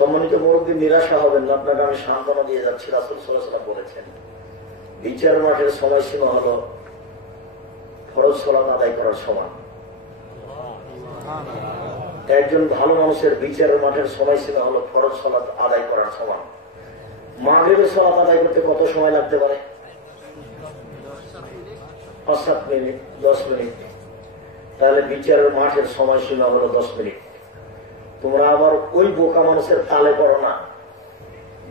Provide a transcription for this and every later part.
সম্মানিত মুরব্বী, নিরাশা হবেন না, আপনাকে আমি সান্ত্বনা দিয়ে যাচ্ছি। রাসূল সাল্লাল্লাহু আলাইহি ওয়াসাল্লাম বলেছেন, বিচার মাঠের সময়সীমা হলো ফরজ সালাত আদায় করার সমান। একজন ভালো মানুষের বিচারের মাঠের সময়সীমা হলো ফরজ সালাত আদায় করার সমান। মাগরিবের সালাত আদায় করতে কত সময় লাগতে পারে? 5-7 মিনিট, 10 মিনিট। তাহলে বিচারের মাঠের সময়সীমা হলো 10 মিনিট। তোমরা আবার ওই বোকা মানুষের তালে পড়ো না,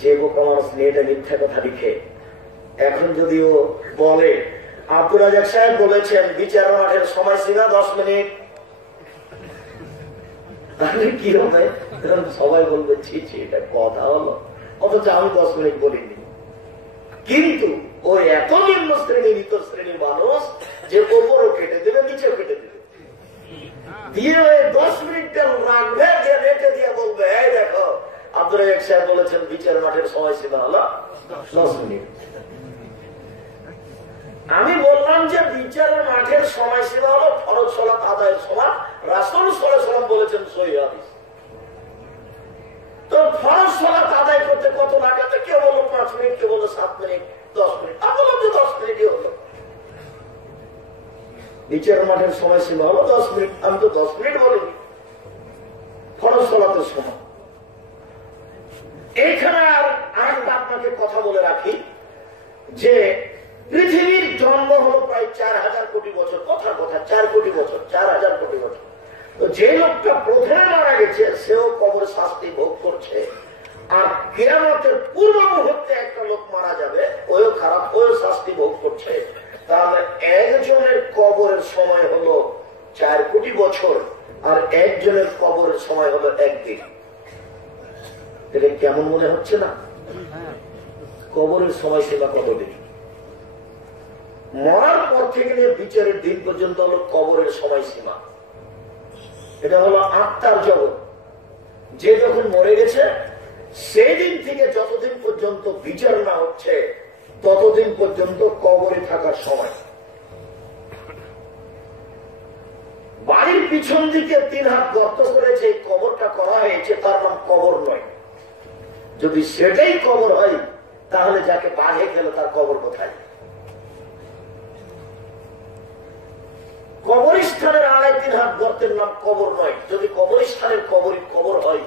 যে বোকা মানুষ মেয়েটা মিথ্যা কথা লিখে। এখন যদিও বলে আব্দুল রাজ্জাক সাহেব বলেছেন বিচার মাঠের সময়সীমা 10 মিনিট, তাহলে কি হবে? সবাই বলবে ছি ছি, এটা কথা হলো। অথচ আমি 10 মিনিট বলিনি। কিন্তু ওই এত নিম্ন শ্রেণী, নিত শ্রেণীর মানুষ যে ওপরও কেটে দেবে, নিচেও কেটে দেবে, দিয়ে 10 মিনিট রাখবে, যে রেটে দিয়ে বলবে এই দেখো আব্দুল রাজ্জাক সাহেব বলেছেন বিচার মাঠের সময়সীমা হলো 10 মিনিট। আমি বললাম যে বিচারের মাঠের সময়সীমা হলো ফরজ সালাত আদায়ের সমান। রাসূল সাল্লাল্লাহু আলাইহি ওয়াসাল্লাম বলেছেন সহিহ হাদিস। তো ফরজ সালাত আদায় করতে কত লাগে? কেউ বললো 5 মিনিট, কেউ বললো 7 মিনিট, 10 মিনিট। আমি বললাম যে 10 মিনিটই হলো। বিচার মাঠের সময়সীমা হলো 10 মিনিট। আমি তো 10 মিনিট বলিনি, ফরজ সালাতের সময়। এইখানে আর আরেকটা আপনাকে কথা বলে রাখি যে পৃথিবীর জন্ম হলো প্রায় 4000 কোটি বছর। কথার কথা 4 কোটি বছর, 4000 কোটি বছর। তো যে লোকটা প্রথমে মারা গেছে সেও কবর শাস্তি ভোগ করছে, আর কিয়ামতের পূর্ব মুহূর্তে একটা লোক মারা যাবে, ওও খারাপ, ওও শাস্তি ভোগ করছে। তাহলে একজনের কবরের সময় হলো 4 কোটি বছর, আর একজনের কবরের সময় হলো 1 দিন। এটা কেমন মনে হচ্ছে না? কবরের সময় সেটা কতদিন? মরার পর থেকে নিয়ে বিচারের দিন পর্যন্ত হলো কবরের সময়সীমা। এটা হলো আত্মার জগৎ। যে যখন মরে গেছে সেই দিন থেকে যতদিন পর্যন্ত বিচার না হচ্ছে ততদিন পর্যন্ত কবরে থাকার সময়। বাড়ির পিছন দিকে 3 হাত গর্ত করে যে কবরটা করা হয়েছে তার নাম কবর নয়। যদি সেটাই কবর হয় তাহলে যাকে বাঘে গেল তার কবর কোথায়? কবরস্থানের আড়াই 3 হাত গর্তের নাম কবর নয়। যদি কবরস্থানের কবর হয়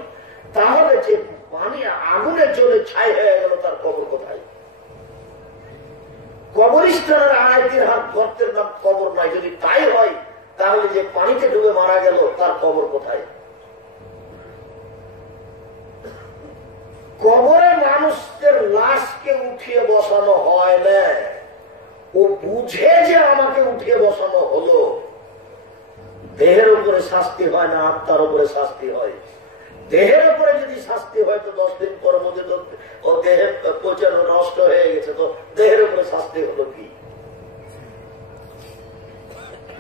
তাহলে যে পানি আগুনে জ্বলে ছাই হয়ে গেল তার কবর কোথায়? কবরস্থানের আড়াই 3 হাত গর্তের নাম কবর নয়। যদি তাই হয় তাহলে যে পানিতে ডুবে মারা গেল তার কবর কোথায়? কবরে মানুষদের লাশকে উঠিয়ে বসানো হয় না। ও বুঝে যে আমাকে উঠিয়ে বসানো হলো। দেহের উপরে শাস্তি হয় না, আত্মার উপরে শাস্তি হয়। দেহের উপরে যদি শাস্তি হয় তো 10 দিন পর মধ্যে তো ও দেহে পচানো নষ্ট হয়ে গেছে, তো দেহের উপরে শাস্তি হলো কি?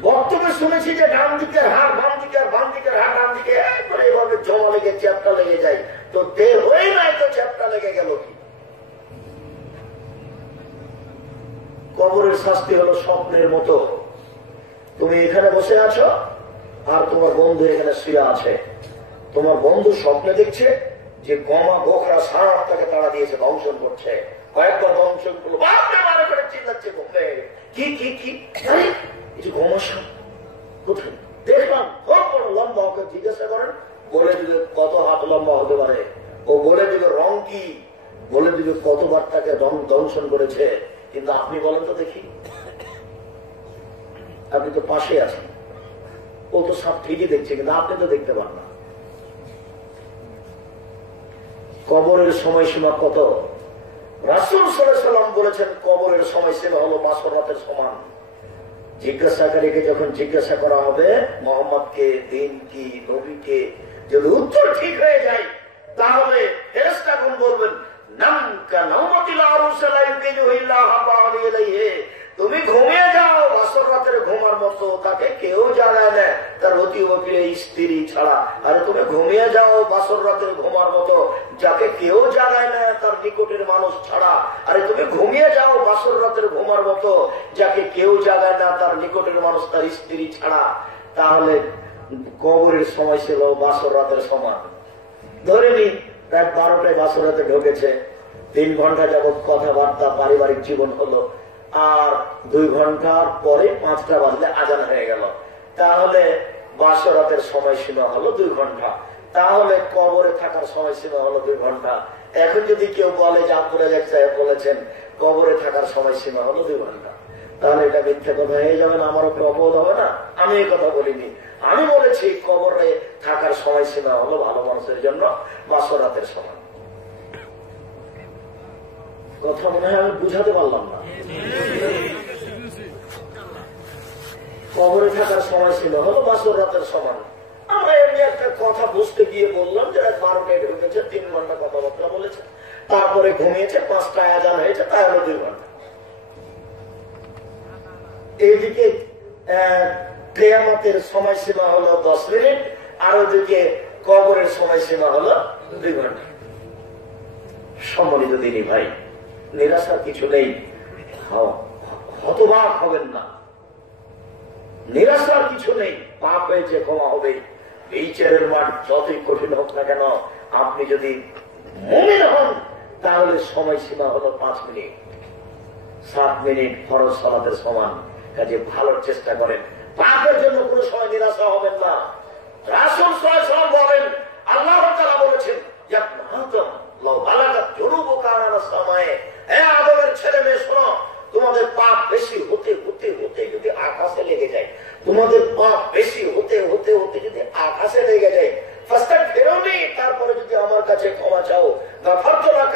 বক্তব্যে শুনেছি যে ডান দিকের হাড় বাম দিকের, বাম দিকের হাড় ডান দিকে, একবারে এভাবে জমা লেগে চ্যাপটা লেগে যায়। তো দেহ হয়ে নাই তো চ্যাপটা লেগে গেল কি? কবরের শাস্তি হলো স্বপ্নের মতো। তুমি এখানে বসে আছো আর তোমার বন্ধু এখানে শুয়ে আছে। তোমার বন্ধু স্বপ্নে দেখছে যে গমা গোখরা সারা তাকে তাড়া দিয়েছে, দংশন করছে। কয়েকবার দংশন করলো, করে চিন্তাচ্ছে কি কি কি গমা সাপ কোথায় দেখলাম, খুব বড় লম্বা। ওকে জিজ্ঞাসা করেন, বলে দিবে কত হাত লম্বা হতে পারে। ও বলে দিবে রং কি, বলে দিবে কতবার তাকে দংশন করেছে। কিন্তু আপনি বলেন তো দেখি, আপনি তো পাশে আছেন, ও তো সব ঠিকই দেখছে কিন্তু আপনি তো দেখতে পান না। কবরের সময়সীমা কত? রাসূল সাল্লাল্লাহু আলাইহি ওয়াসাল্লাম বলেছেন কবরের সময়সীমা হলো বাসর রাতের সমান। জিজ্ঞাসাকারীকে যখন জিজ্ঞাসা করা হবে মোহাম্মদকে, দিন কি, নবীকে, যদি উত্তর ঠিক হয়ে যায় তাহলে ফেরেশতাগণ বলবেন তুমি ঘুমিয়ে যাও বাসর রাতের ঘুমার মতো, তাকে কেউ জানায় না তার অতি বকিলে স্ত্রী ছাড়া। আরে তুমি ঘুমিয়ে যাও বাসর রাতের ঘুমার মতো, যাকে কেউ জানায় না তার নিকটের মানুষ ছাড়া। আরে তুমি ঘুমিয়ে যাও বাসর রাতের ঘুমার মতো, যাকে কেউ জানায় না তার নিকটের মানুষ তার স্ত্রী ছাড়া। তাহলে কবরের সময় ছিল বাসর রাতের সমান। ধরে নি রাত 12টায় বাসরাতে ঢুকেছে, 3 ঘন্টা যাবৎ কথাবার্তা পারিবারিক জীবন হলো, আর 2 ঘন্টার পরে 5টা বাজলে আজান হয়ে গেল, তাহলে বাসরাতের সময়সীমা হলো 2 ঘন্টা, তাহলে কবরে থাকার সময়সীমা হলো 2 ঘন্টা। এখন যদি কেউ বলে যে আপনারা সাহেব বলেছেন কবরে থাকার সময়সীমা হলো 2 ঘন্টা, তাহলে এটা মিথ্যা কথা হয়ে যাবে না? আমার উপরে অপরাধ হবে না? আমি এই কথা বলিনি, আমি বলেছি কবরে থাকার সময়সীমা হলো ভালো মানুষের জন্য বাসরাতের সময়। কথা মনে হয় আমি বুঝাতে পারলাম না। কবরে থাকার সময়সীমা হলো বাসরাতের সময়। আমরা এমনি একটা কথা বুঝতে গিয়ে বললাম যে 12টায় ঢুকেছে, 3 ঘন্টা কথাবার্তা বলেছে, তারপরে ঘুমিয়েছে, 5টায় আজান হয়েছে, তাই হলো 2 ঘন্টা। এইদিকে কিয়ামতের সময়সীমা হলো 10 মিনিট, আর ওইদিকে কবরের সময়সীমা হলো 2 ঘন্টা। সম্মানিত দিনী ভাই, নিরাশার কিছু নেই, হতবাক হবেন না, নিরাশার কিছু নেই। পাপ হয়েছে, ক্ষমা হবে। এই চেরের মাঠ যতই কঠিন হোক না কেন, আপনি যদি মুমিন হন তাহলে সময়সীমা হলো 5 মিনিট, 7 মিনিট ফরজ সালাতের সমান। কাজে ভালোর চেষ্টা করেন, পাপের জন্য কোনো সময় নিরাশা হবেন না। রাসূল সাল্লাল্লাহু আলাইহি ওয়াসাল্লাম বলেন, আল্লাহ তাআলা বলেছেন, আদমের ছেলে মেয়ে শোনো, তোমাদের পাপ বেশি হতে হতে হতে যদি আকাশে লেগে যায়, তোমাদের পাপ বেশি হতে হতে হতে যদি আকাশে লেগে যায়, তারপরে যদি আমার কাছে ক্ষমা চাও,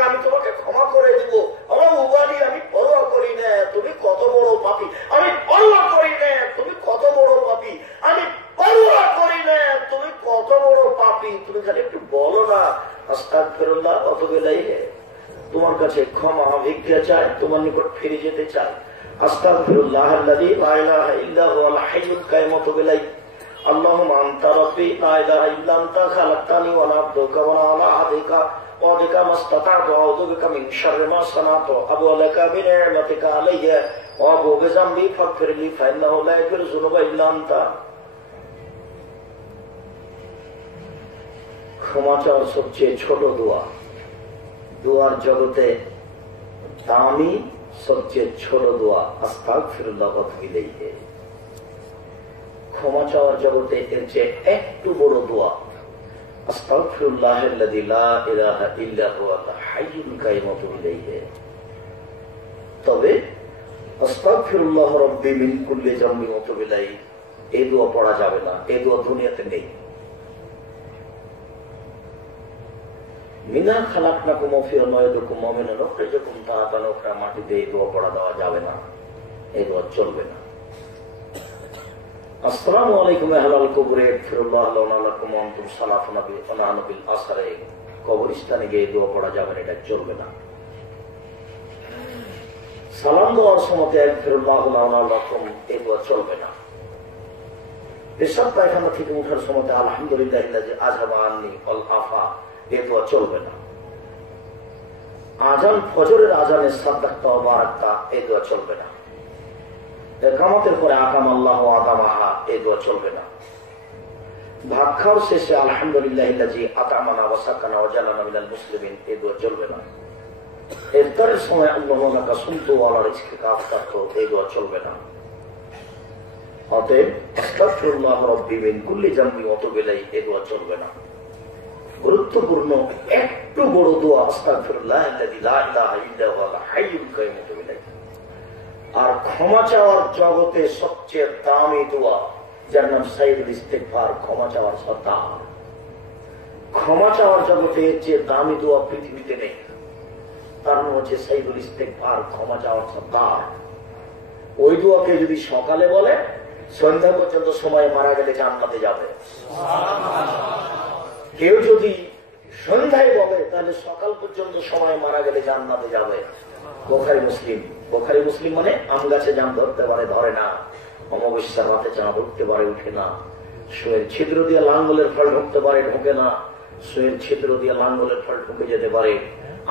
আমি তোমাকে ক্ষমা করে দিব। আমার উবাদি, আমি পরোয়া করি না তুমি কত বড় পাপী, আমি পরোয়া করি না তুমি কত বড় পাপী, আমি পরোয়া করি না তুমি কত বড় পাপী। তুমি খালি একটু বলো না আস্তাগফিরুল্লাহ, কত বেলাই তোমার কাছে ক্ষমা ভিক্ষা চায়, তোমার নিকট ফিরে যেতে চায়। আস্তাগফিরুল্লাহ আল্লাযী লা ইলাহা ইল্লা হুয়াল হাইয়ুল কাইয়ুম, কত বেলাই আল্লাহুম্মা আনতা রাব্বী লা ইলাহা ইল্লা আনতা খালাকতানি ওয়া আনা আবদুকা ওয়া আলা আহদিকা ওয়া বিকা মাসতাতা'তু আউযু বিকা মিন শাররি মা সানাতু আবু লাকা বিনি'মাতিকা আলাইয়া ওয়া আবু বিযামবি ফাগফিরলি ফাইন্নাহু লা ইয়াগফিরু যুনুবা ইল্লা আনতা। ক্ষমা চাওয়ার সবচেয়ে ছোট দোয়া, দোয়ার জগতে দামি সবচেয়ে ছোট দোয়া আস্তাগফিরুল্লাহ ওয়া আতুবু ইলাইহি। ক্ষমা চাওয়ার জগতে এর চেয়ে একটু বড় দোয়া আস্তাগফিরুল্লাহাল্লাযী লা ইলাহা ইল্লা হুয়াল হাইয়ুল কাইয়ুম ওয়া আতুবু ইলাইহি। তবে আস্তাগফিরুল্লাহ রাব্বী মিন কুল্লি যামবিন ওয়া আতুবু ইলাইহি এই দোয়া পড়া যাবে না, এই দোয়া দুনিয়াতে নেই। মিনা খালাকনাকুম ওয়া ফিহা নুইদুকুম ওয়া মিনহা নুখরিজুকুম তারাতান উখরা, মাটিতে এই দোয়া পড়া দেওয়া যাবে না, এই দোয়া চলবে না। আসসালামু আলাইকুম আহলাল কুবুর ইগফিরুল্লাহ লানা লাকুম ওয়া আনতুম সালাফুনা বিল আসরে, কবরস্থানে গিয়ে দোয়া পড়া যাবে না, এটা চলবে না। সালাম দেওয়ার সময় ইগফিরুল্লাহ লানা লাকুম এই দোয়া চলবে না। পেশাব পায়খানা থেকে ওঠার সময় আলহামদুলিল্লাহিল্লাযী আযহাবা আন্নী আল আফা এই দোয়া চলবে না। আজান, ফজরের আজানে সাদ্দাক্তা ওয়া বারাকতা এই দোয়া চলবে না। ইকামতের পরে আকাম আল্লাহ ওয়া আদামাহা এই দোয়া চলবে না। ভাত খাওয়ার শেষে আলহামদুলিল্লাহিল্লাযী আতামানা ওয়া সাকানা ওয়া জালানা মিনাল মুসলিমিন এই দোয়া চলবে না। ইফতারের সময় আল্লাহুম্মা লাকা সুমতু ওয়া আলা রিজকিকা আফতারতু এই দোয়া চলবে না। অতএব আস্তাগফিরুল্লাহ রাব্বী মিন কুল্লি যামবিন ওয়া আতুবু ইলাইহি এই দোয়া চলবে না। গুরুত্বপূর্ণ একটু বড় দোয়া আস্তাগফিরুল্লাহাল্লাযী লা ইলাহা ইল্লা হুয়াল হাইয়ুল কাইয়ুম ওয়া আতুবু ইলাইহি। আর ক্ষমা চাওয়ার জগতে সবচেয়ে দামি দোয়া, যার নাম সাইয়্যিদুল ইস্তিগফার, ক্ষমা চাওয়ার সর্দার। ক্ষমা চাওয়ার জগতে এর চেয়ে দামি দোয়া পৃথিবীতে নেই, তার নাম হচ্ছে সাইয়্যিদুল ইস্তিগফার, ক্ষমা চাওয়ার সর্দার। ওই দোয়াকে যদি সকালে বলে সন্ধ্যা পর্যন্ত সময় মারা গেলে জান্নাতে যাবে। কেউ যদি সন্ধ্যায় বলে তাহলে সকাল পর্যন্ত সময় মারা গেলে জান্নাতে যাবে। বুখারী মুসলিম। বুখারী মুসলিম মানে আম গাছে জাম ধরতে পারে, ধরে না। অমাবস্যার রাতে চাঁদ উঠতে পারে, উঠে না। সুয়ের ছিদ্র দিয়ে লাঙ্গলের ফল ঢুকতে পারে, ঢোকে না। সুয়ের ছিদ্র দিয়ে লাঙ্গলের ফল ঢুকে যেতে পারে।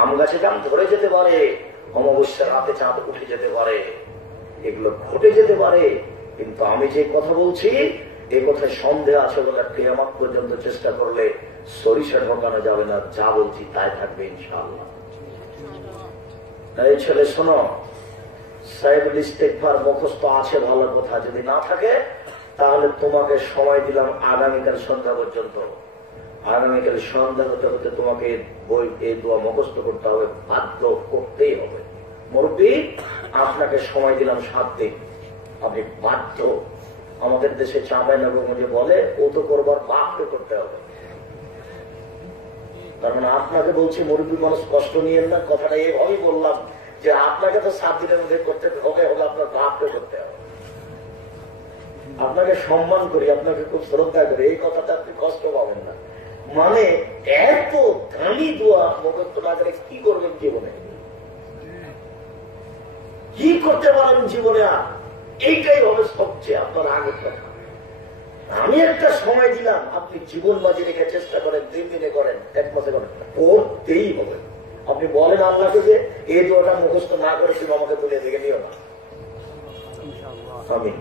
আম গাছে জাম ধরে যেতে পারে, অমাবস্যার রাতে চাঁদ উঠে যেতে পারে, এগুলো ঘটে যেতে পারে। কিন্তু আমি যে কথা বলছি এই কথায় সন্দেহ আছে বলে কিয়ামত পর্যন্ত চেষ্টা করলে সরিষা ঢোকানো যাবে না, যা বলছি তাই থাকবে ইনশাআল্লাহ। এই ছেলে শোনো, সাহেবুল ইস্তেগফার মুখস্থ আছে ভালো কথা, যদি না থাকে তাহলে তোমাকে সময় দিলাম আগামীকাল সন্ধ্যা পর্যন্ত। আগামীকাল সন্ধ্যা হতে হতে তোমাকে বই এই দোয়া মুখস্থ করতে হবে, বাধ্য করতেই হবে। মুরব্বী, আপনাকে সময় দিলাম 7 দিন, আপনি বাধ্য। আমাদের দেশে চাঁপাই নবগঞ্জে বলে ও তো করবার বাপকে করতে হবে। তার মানে আপনাকে বলছি মুরব্বী মানুষ কষ্ট নিয়েন না, কথাটা এইভাবেই বললাম যে আপনাকে তো 7 দিনের মধ্যে করতে হবে, আপনার বাপকে করতে হবে। আপনাকে সম্মান করি, আপনাকে খুব শ্রদ্ধা করি, এই কথাটা আপনি কষ্ট পাবেন না। মানে এত দামি দোয়া মুখস্থ না করে কি করবেন জীবনে, কি করতে পারেন জীবনে? আর এইটাই হবে সবচেয়ে আপনার আগের কথা। আমি একটা সময় দিলাম, আপনি জীবন বাজি রেখে চেষ্টা করেন, 2 দিনে করেন, 1 মাসে করেন, করতেই হবে। আপনি বলেন আল্লাহকে যে এই দোয়াটা মুখস্থ না করে তুমি আমাকে তুলে দেখে নিও না। আমিন।